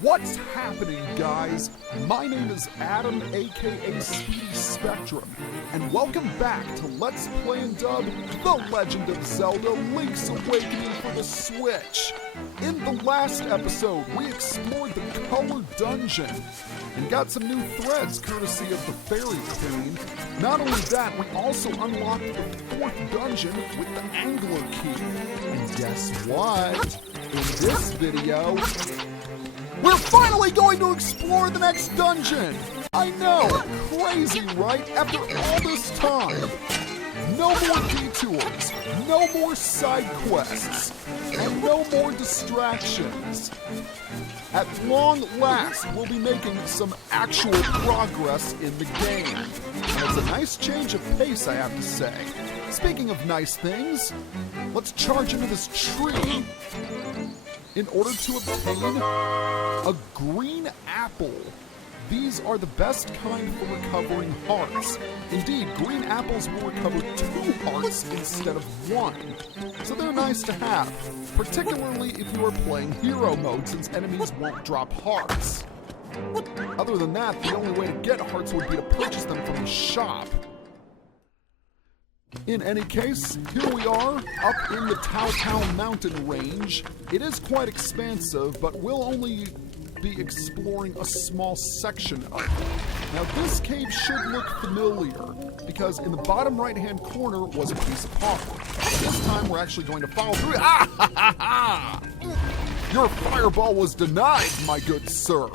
What's happening, guys? My name is Adam, aka Speedy Spectrum, and welcome back to Let's Play and Dub The Legend of Zelda Link's Awakening for the Switch. In the last episode, we explored the Color Dungeon and got some new threads courtesy of the Fairy Queen. Not only that, we also unlocked the 4th dungeon with the Angler Key. And guess what? In this video, we're finally going to explore the next dungeon! I know, crazy, right? After all this time. No more detours, no more side quests, and no more distractions. At long last, we'll be making some actual progress in the game. And it's a nice change of pace, I have to say. Speaking of nice things, let's charge into this tree in order to obtain a green apple. These are the best kind for recovering hearts. Indeed, green apples will recover 2 hearts instead of 1. So they're nice to have, particularly if you are playing hero mode since enemies won't drop hearts. Other than that, the only way to get hearts would be to purchase them from the shop. In any case, here we are, up in the Tao mountain range. It is quite expansive, but we'll only be exploring a small section of it. Now this cave should look familiar, because in the bottom right-hand corner was a piece of park. This time we're actually going to follow through. Ah ha ha ha! Your fireball was denied, my good sir.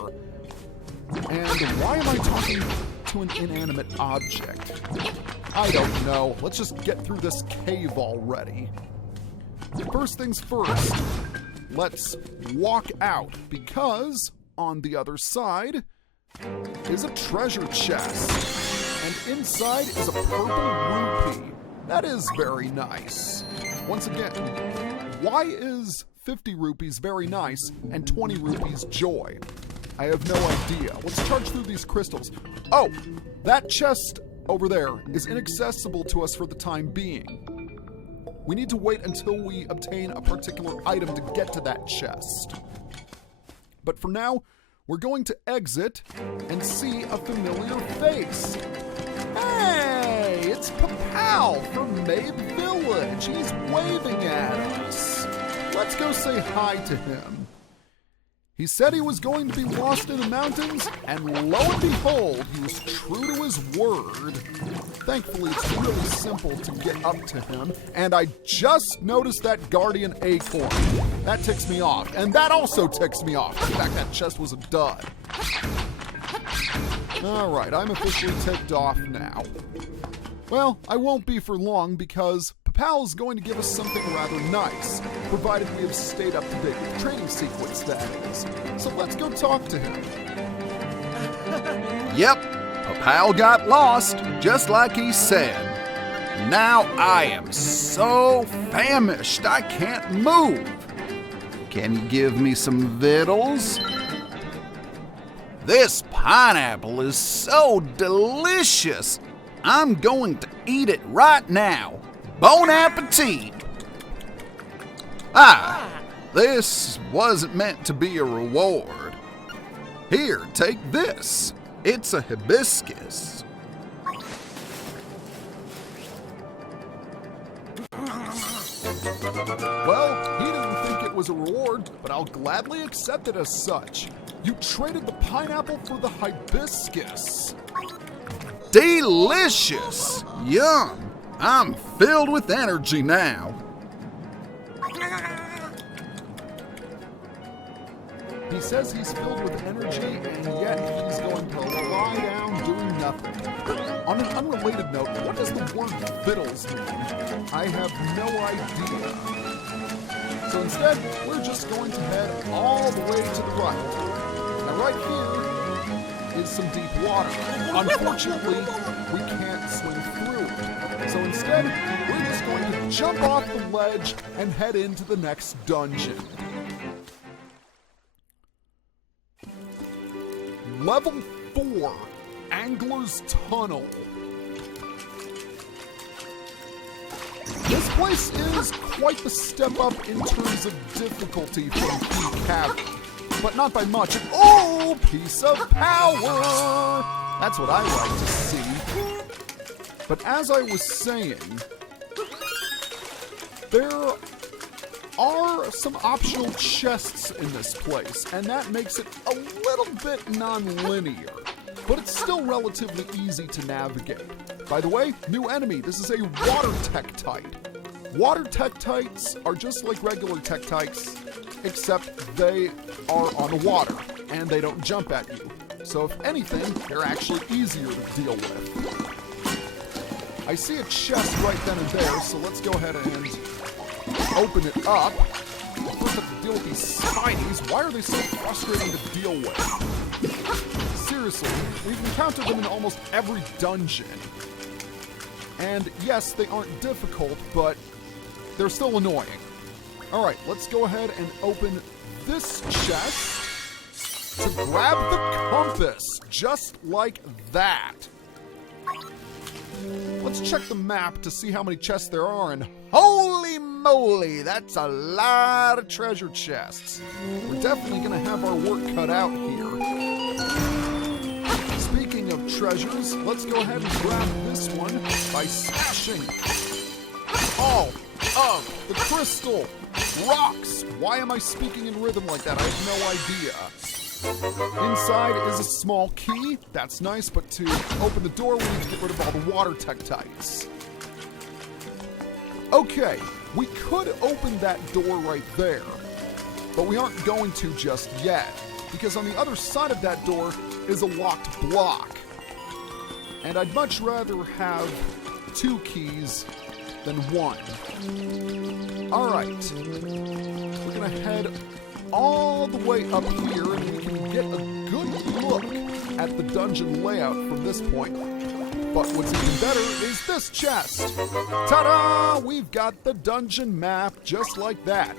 And why am I talking to an inanimate object? I don't know. Let's just get through this cave already. First things first, let's walk out, because on the other side is a treasure chest, and inside is a purple rupee. That is very nice. Once again, why is 50 rupees very nice and 20 rupees joy? I have no idea. Let's charge through these crystals. Oh, that chest over there is inaccessible to us for the time being. We need to wait until we obtain a particular item to get to that chest. But for now, we're going to exit and see a familiar face. Hey, it's Papal from Mabe Village. He's waving at us. Let's go say hi to him. He said he was going to be lost in the mountains, and lo and behold, he was true to his word. Thankfully, it's really simple to get up to him, and I just noticed that guardian acorn. That ticks me off, and that also ticks me off. In fact, that chest was a dud. Alright, I'm officially ticked off now. Well, I won't be for long because Papal's going to give us something rather nice, provided we have stayed up to date with the training sequence, that is. So let's go talk to him. Yep, Papal got lost, just like he said. Now I am so famished I can't move. Can you give me some victuals? This pineapple is so delicious. I'm going to eat it right now. Bon appetit! Ah, this wasn't meant to be a reward. Here, take this. It's a hibiscus. Well, he didn't think it was a reward, but I'll gladly accept it as such. You traded the pineapple for the hibiscus. Delicious! Yum! I'm filled with energy now. He says he's filled with energy, and yet he's going to lie down doing nothing. On an unrelated note, what does the word victuals mean? I have no idea. So instead, we're just going to head all the way to the right. Now right here is some deep water. Unfortunately, we can't swim through it. So instead, we're just going to jump off the ledge and head into the next dungeon. Level 4, Angler's Tunnel. This place is quite the step up in terms of difficulty from Key Cavern. but not by much. And, oh, piece of power! That's what I like to see. But as I was saying, there are some optional chests in this place, and that makes it a little bit non-linear, but it's still relatively easy to navigate. By the way, new enemy. This is a water tektite. Water tektites are just like regular tektites, except they are on the water, and they don't jump at you. So if anything, they're actually easier to deal with. I see a chest right then and there, so let's go ahead and open it up. First, I have to deal with these spinies. Why are they so frustrating to deal with? Seriously, we've encountered them in almost every dungeon. And yes, they aren't difficult, but they're still annoying. Alright, let's go ahead and open this chest to grab the compass, just like that. Let's check the map to see how many chests there are, and holy moly, that's a lot of treasure chests. We're definitely going to have our work cut out here. Speaking of treasures, let's go ahead and grab this one by smashing all of the crystal rocks. Why am I speaking in rhythm like that? I have no idea. Inside is a small key. That's nice, but to open the door, we need to get rid of all the water tektites. Okay, we could open that door right there, but we aren't going to just yet, because on the other side of that door is a locked block. And I'd much rather have 2 keys than 1. Alright, we're gonna head all the way up here, and we can get a good look at the dungeon layout from this point. But what's even better is this chest. Ta-da! We've got the dungeon map just like that.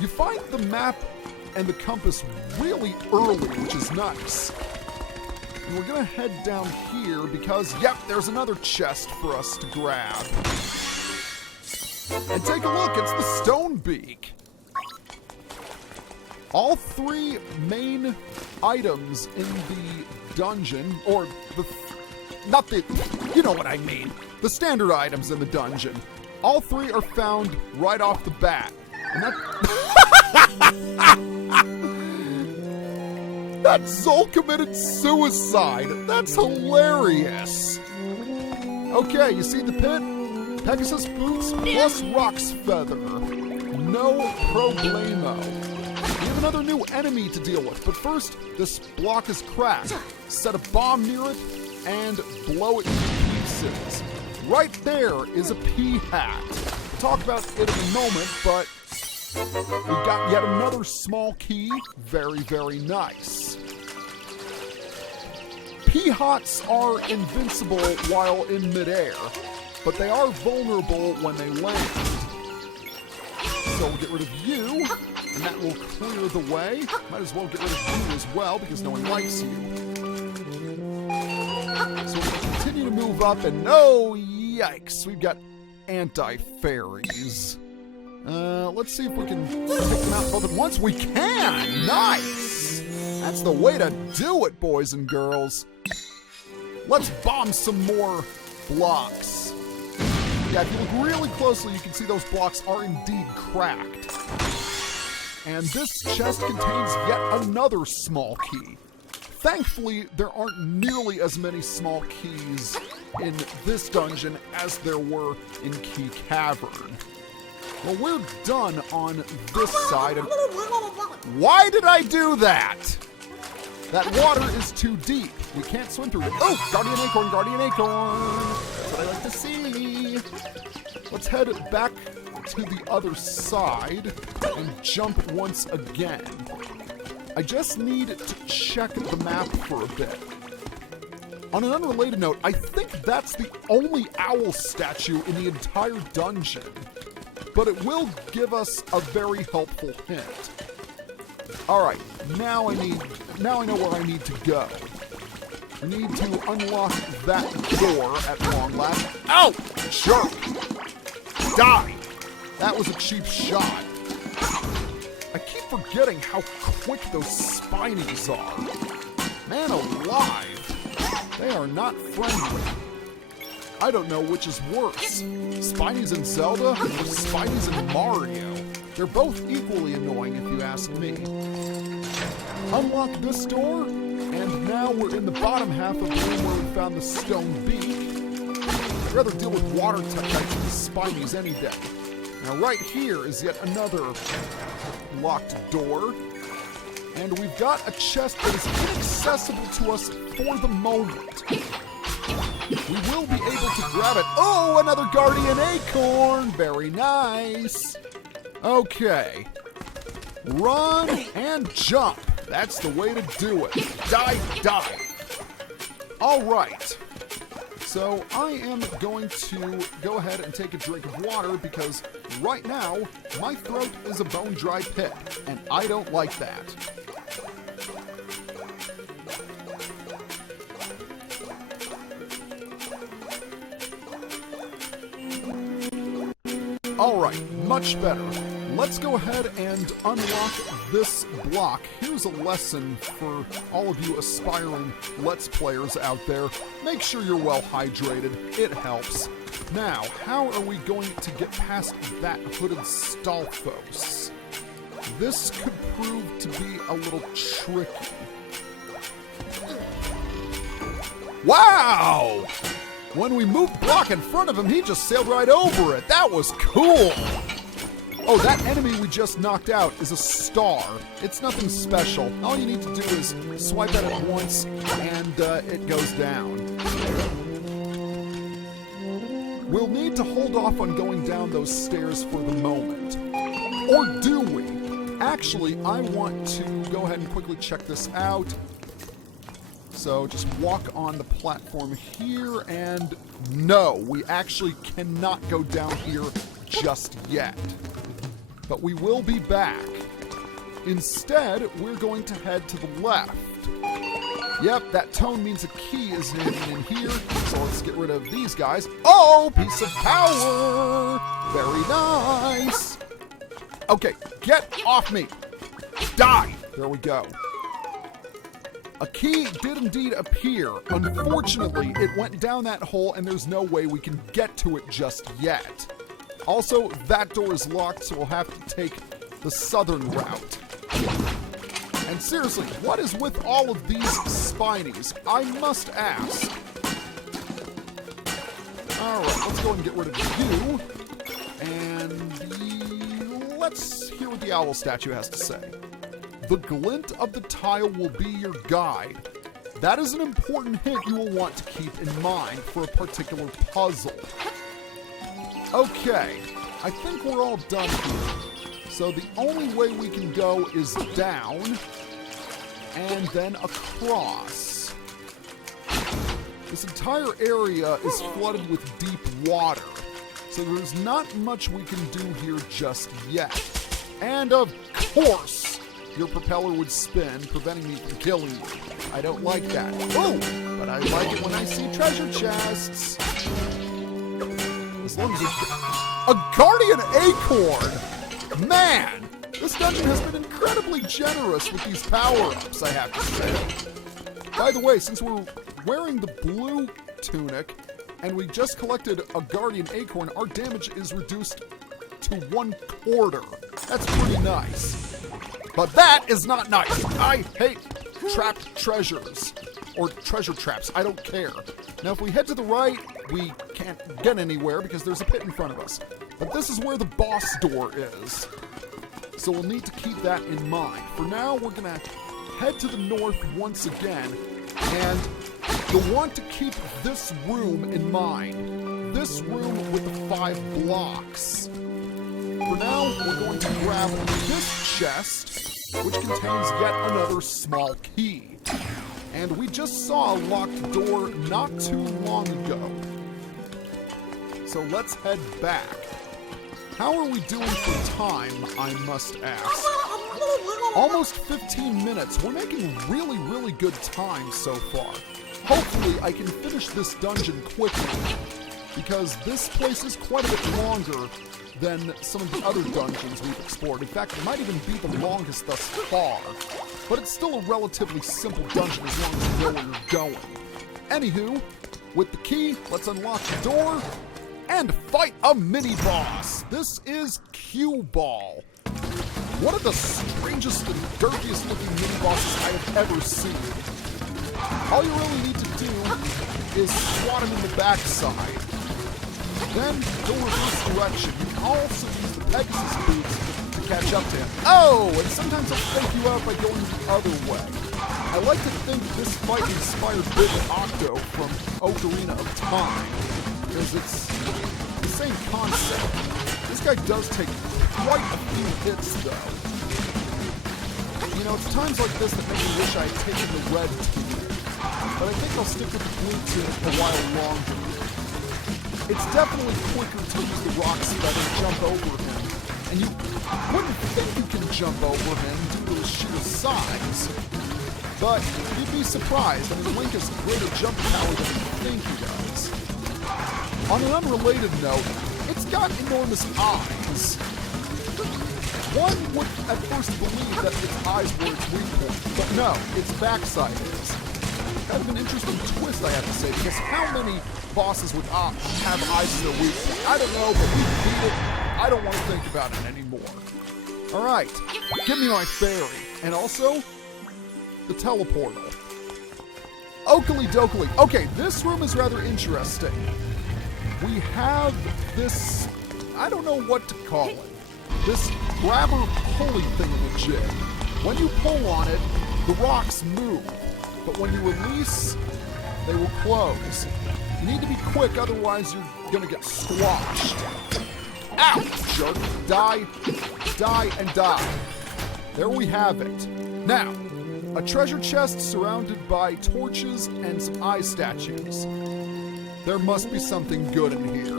You find the map and the compass really early, which is nice. And we're gonna head down here because, yep, there's another chest for us to grab. And take a look, it's the stone beak. All 3 main items in the dungeon, or not the, you know what I mean, the standard items in the dungeon. All 3 are found right off the bat. And that Zol committed suicide. That's hilarious. Okay, you see the pit? Pegasus boots plus Rock's feather. No problemo. We have another new enemy to deal with, but first, this block is cracked. Set a bomb near it and blow it to pieces. Right there is a pea hat. We'll talk about it in a moment, but we've got yet another small key. Very, very nice. Pea hats are invincible while in midair, but they are vulnerable when they land. So we'll get rid of you, and that will clear the way. Might as well get rid of you as well, because no one likes you. So we'll continue to move up, and oh, yikes, we've got anti-fairies. Let's see if we can take them out both at once. We can! Nice! That's the way to do it, boys and girls. Let's bomb some more blocks. Yeah, if you look really closely, you can see those blocks are indeed cracked. And this chest contains yet another small key. Thankfully, there aren't nearly as many small keys in this dungeon as there were in Key Cavern. Well, we're done on this side. And why did I do that? That water is too deep. We can't swim through it. Oh, Guardian Acorn, Guardian Acorn. That's what I like to see. Let's head back to the other side and jump once again. I just need to check the map for a bit. On an unrelated note, I think that's the only owl statue in the entire dungeon, but it will give us a very helpful hint. All right, now I know where I need to go. I need to unlock that door at long last. Ow! Jerk! Die! That was a cheap shot. I keep forgetting how quick those spinies are. Man alive, they are not friendly. I don't know which is worse, Spinies in Zelda or Spinies in Mario. They're both equally annoying if you ask me. Unlock this door, and now we're in the bottom half of the room where we found the stone beak. I'd rather deal with water types than Spinies any day. Now right here is yet another locked door. And we've got a chest that is inaccessible to us for the moment. We will be able to grab it. Oh, another guardian acorn. Very nice. Okay. Run and jump. That's the way to do it. Dive, dive. All right. So I am going to go ahead and take a drink of water because right now my throat is a bone dry pit and I don't like that. All right, much better. Let's go ahead and unlock this block. Here's a lesson for all of you aspiring Let's Players out there. Make sure you're well hydrated. It helps. Now, how are we going to get past that hooded Stalfos? This could prove to be a little tricky. Wow! When we moved block in front of him, he just sailed right over it. That was cool! Oh, that enemy we just knocked out is a star. It's nothing special. All you need to do is swipe at it once, and it goes down. We'll need to hold off on going down those stairs for the moment. Or do we? Actually, I want to go ahead and quickly check this out. So just walk on the platform here, and no, we actually cannot go down here just yet. But we will be back. Instead, we're going to head to the left. Yep, that tone means a key is in here, so let's get rid of these guys. Oh, piece of power! Very nice! Okay, get off me! Die! There we go. A key did indeed appear. Unfortunately, it went down that hole and there's no way we can get to it just yet. Also, that door is locked, so we'll have to take the southern route. And seriously, what is with all of these Spinies? I must ask. Alright, let's go and get rid of you. And let's hear what the owl statue has to say. The glint of the tile will be your guide. That is an important hint you will want to keep in mind for a particular puzzle. Okay, I think we're all done here. So the only way we can go is down and then across. This entire area is flooded with deep water, so there's not much we can do here just yet. And of course, your propeller would spin, preventing me from killing you. I don't like that. Oh, but I like it when I see treasure chests. As long as a guardian acorn! Man, this dungeon has been incredibly generous with these power-ups, I have to say. By the way, since we're wearing the blue tunic and we just collected a guardian acorn, our damage is reduced to 1/4. That's pretty nice. But that is not nice. I hate trapped treasures. Or treasure traps. I don't care. Now, if we head to the right, we can't get anywhere because there's a pit in front of us. But this is where the boss door is. So we'll need to keep that in mind. For now, we're going to head to the north once again. And you'll want to keep this room in mind. This room with the 5 blocks. For now, we're going to grab this chest, which contains yet another small key. And we just saw a locked door not too long ago. So let's head back. How are we doing for time, I must ask? Almost 15 minutes. We're making really, really good time so far. Hopefully, I can finish this dungeon quickly. because this place is quite a bit longer than some of the other dungeons we've explored. In fact, it might even be the longest thus far. But it's still a relatively simple dungeon as long as you know where you're going. Anywho, with the key, let's unlock the door and fight a mini-boss. This is Cue Ball. One of the strangest and dirtiest looking mini-bosses I have ever seen. All you really need to do is swat him in the backside. Then go reverse direction. You can also use the Pegasus boots to catch up to him. Oh, and sometimes he'll fake you out by going the other way. I like to think this fight inspired Big Octo from Ocarina of Time, because it's the same concept. This guy does take quite a few hits, though. You know, it's times like this that make me wish I had taken the red tunic, but I think I'll stick with the blue tunic a while longer. It's definitely quicker to use the rock spell and jump over him, and you wouldn't think you can jump over him due to his sheer size. But you'd be surprised. I mean, Link has greater jump power than you think he does. On an unrelated note, it's got enormous eyes. One would at first believe that its eyes were its weak point, but no, its backside is. Kind of an interesting twist, I have to say, because how many bosses would have eyes in their weak point? I don't know, but we beat it. I don't want to think about it anymore. All right, give me my fairy. And also, the teleporter. Oakley dokley. Okay, this room is rather interesting. We have this, I don't know what to call it, this grabber pulley thingamajig. When you pull on it, the rocks move, but when you release, they will close. You need to be quick, otherwise you're gonna get squashed. Ow, jerk. Die, die, and die. There we have it. Now, a treasure chest surrounded by torches and some eye statues. There must be something good in here.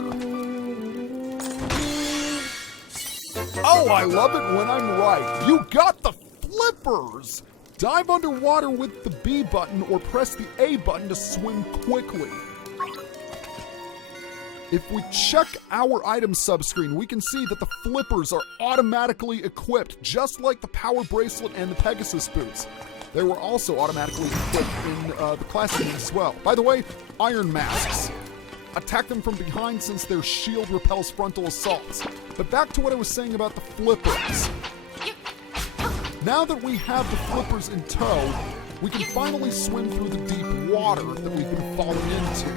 Oh, I love it when I'm right. You got the flippers! Dive underwater with the B button or press the A button to swim quickly. If we check our item subscreen, we can see that the flippers are automatically equipped, just like the power bracelet and the Pegasus boots. They were also automatically equipped in the classic game as well. By the way, iron masks. Attack them from behind since their shield repels frontal assaults. But back to what I was saying about the flippers. Now that we have the flippers in tow, we can finally swim through the deep water that we've been falling into.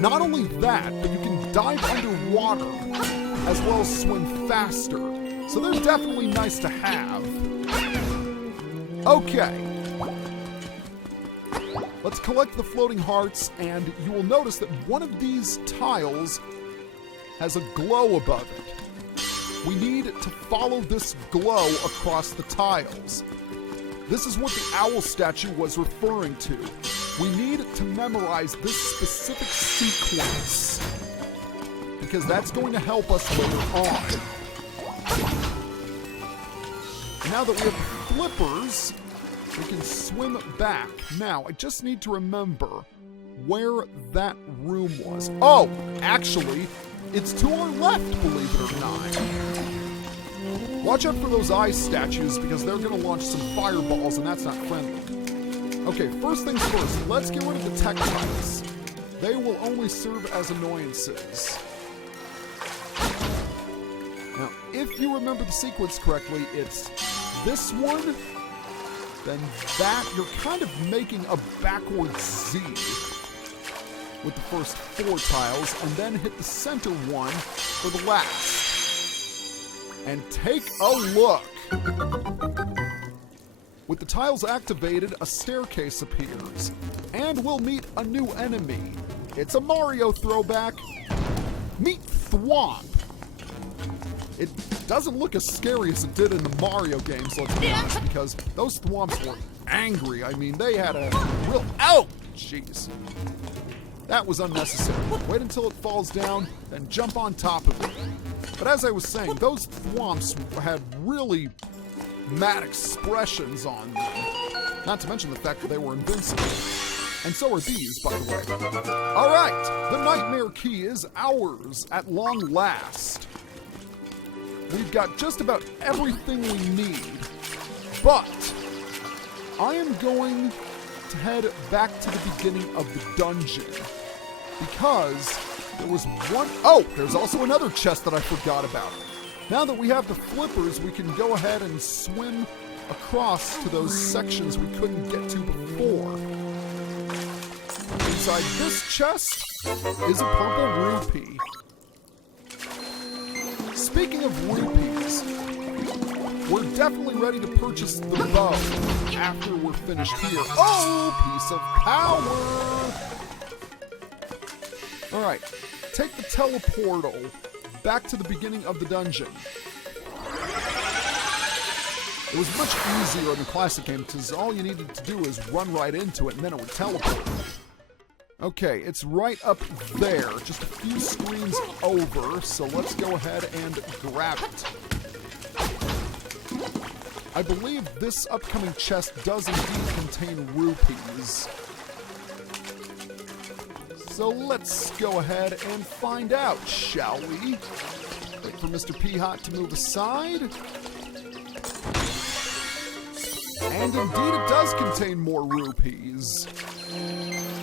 Not only that, but you can dive underwater as well as swim faster. So they're definitely nice to have. Okay. Let's collect the floating hearts, and you will notice that one of these tiles has a glow above it. We need to follow this glow across the tiles. This is what the owl statue was referring to. We need to memorize this specific sequence, because that's going to help us later on. Now that we have flippers, we can swim back. Now, I just need to remember where that room was. Oh, actually, it's to our left, believe it or not. Watch out for those ice statues, because they're going to launch some fireballs, and that's not friendly. Okay, first things first, let's get rid of the tectites. They will only serve as annoyances. Now, if you remember the sequence correctly, it's this one, then that. You're kind of making a backward Z with the first 4 tiles, and then hit the center one for the last. And take a look. With the tiles activated, a staircase appears, and we'll meet a new enemy. It's a Mario throwback. Meet Thwomp. It doesn't look as scary as it did in the Mario games, let's be honest, because those Thwomps were angry. I mean, they had a real... Oh! Jeez. That was unnecessary. Wait until it falls down, then jump on top of it. But as I was saying, those Thwomps had really mad expressions on them. Not to mention the fact that they were invincible. And so are these, by the way. All right, the nightmare key is ours at long last. We've got just about everything we need, but I am going to head back to the beginning of the dungeon because there was one... Oh, there's also another chest that I forgot about. Now that we have the flippers, we can go ahead and swim across to those sections we couldn't get to before. Inside this chest is a purple rupee. Speaking of rupees, we're definitely ready to purchase the bow after we're finished here. Oh, piece of power! Alright, take the teleportal back to the beginning of the dungeon. It was much easier in the classic game because all you needed to do is run right into it and then it would teleport. Okay, it's right up there, just a few screens over, so let's go ahead and grab it. I believe this upcoming chest does indeed contain rupees. So let's go ahead and find out, shall we? Wait for Mr. Peahot to move aside. And indeed it does contain more rupees.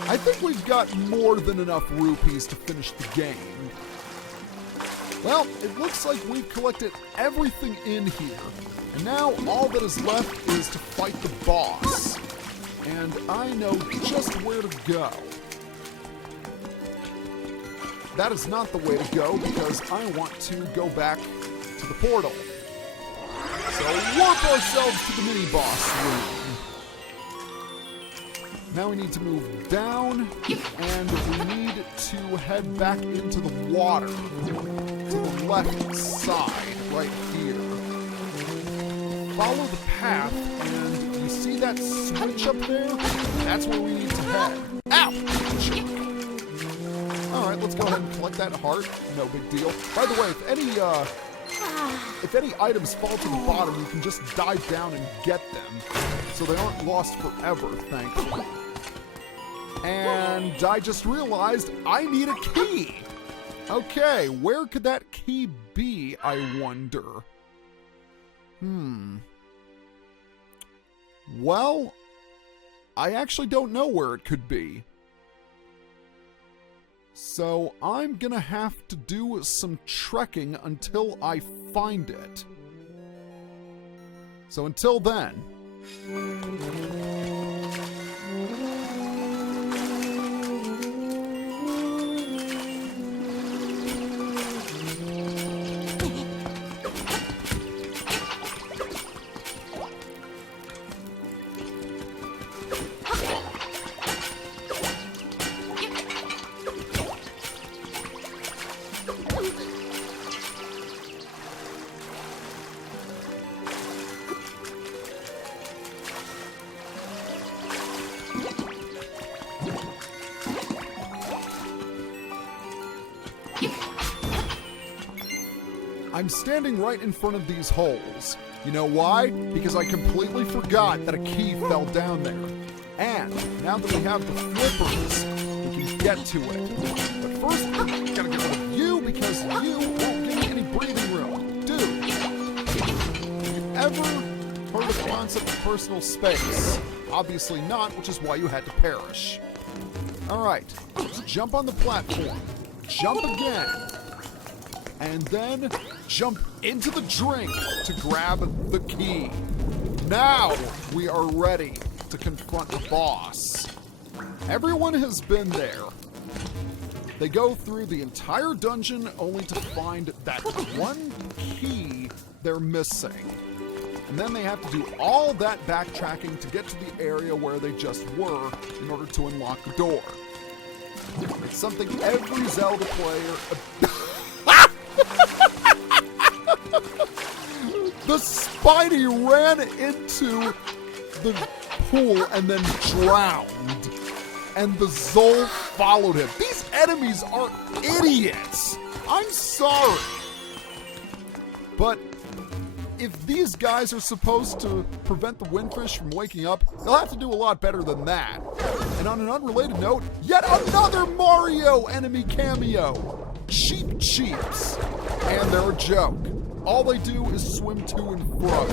I think we've got more than enough rupees to finish the game. Well, it looks like we've collected everything in here. And now all that is left is to fight the boss. And I know just where to go. That is not the way to go because I want to go back to the portal. So warp ourselves to the mini-boss room. Now we need to move down, and we need to head back into the water to the left side, right here. Follow the path, and you see that switch up there? That's where we need to head. Ow! Alright, let's go ahead and collect that heart. No big deal. By the way, if any items fall to the bottom, you can just dive down and get them. So they aren't lost forever, thankfully. And I just realized I need a key. Okay, where could that key be, I wonder? Well, I actually don't know where it could be. So I'm gonna have to do some trekking until I find it. So until then... I'm standing right in front of these holes. You know why? Because I completely forgot that a key fell down there. And now that we have the flippers, we can get to it. But first, I'm gonna get rid of you because you won't give me any breathing room. Dude, have you ever heard of the concept of personal space? Obviously not, which is why you had to perish. Alright, let's jump on the platform. Jump again. And then jump into the drink to grab the key. Now we are ready to confront the boss. Everyone has been there. They go through the entire dungeon only to find that one key they're missing. And then they have to do all that backtracking to get to the area where they just were in order to unlock the door. It's something every Zelda player... The Spidey ran into the pool and then drowned. And the Zol followed him. These enemies are idiots. I'm sorry. But if these guys are supposed to prevent the windfish from waking up, they'll have to do a lot better than that. And on an unrelated note, yet another Mario enemy cameo! Cheap Cheeps. And they're a joke. All they do is swim to and fro.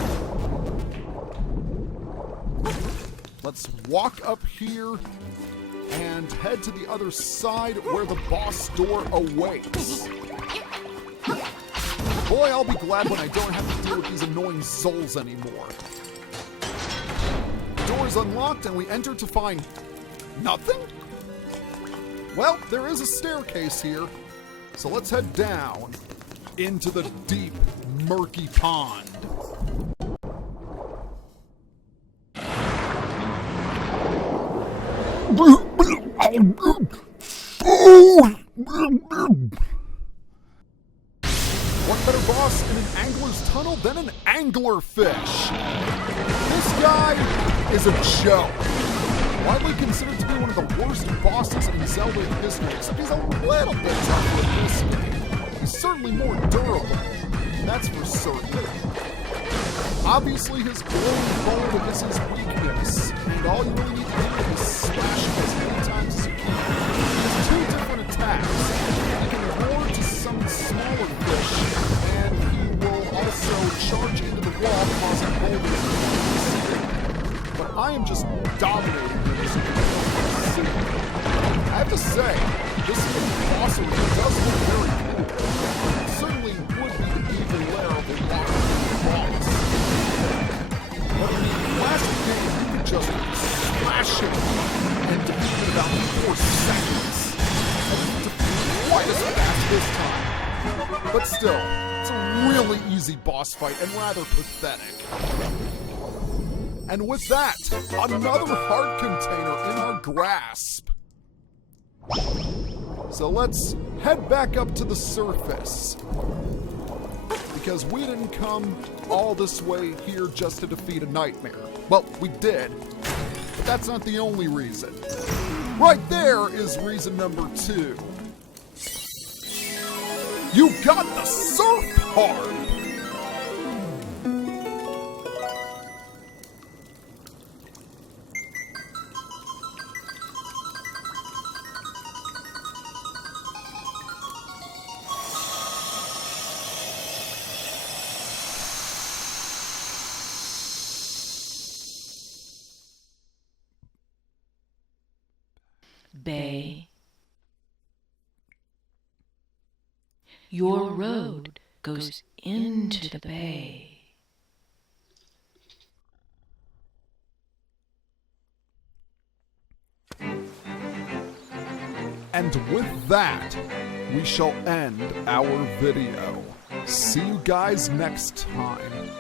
Let's walk up here and head to the other side where the boss door awaits. Boy, I'll be glad when I don't have to deal with these annoying souls anymore. The door is unlocked and we enter to find nothing? Well, there is a staircase here, so let's head down into the deep, murky pond. What better boss in an angler's tunnel than an anglerfish? This guy is a joke. Widely considered to be one of the worst bosses in Zelda history, except he's a little bit tougher in this game. He's certainly more durable, that's for certain. Obviously, his glowing bolt is his weakness, and all you really need to do is slash him as many times as you can. He has two different attacks. He can roar to summon smaller fish, and he will also charge into the wall, causing boulders to fall. But I am just dominating this game. I have to say, this boss arena does look very cool. It certainly would be the evil lair of the water boss. But in the last game, you could just splash him and defeat him in about 4 seconds. And defeat quite as fast this time. But still, it's a really easy boss fight and rather pathetic. And with that, another heart container in our grasp. So let's head back up to the surface. Because we didn't come all this way here just to defeat a nightmare. Well, we did, but that's not the only reason. Right there is reason number 2. You got the surf harp! Bay. Your road goes into the bay. And with that, we shall end our video. See you guys next time.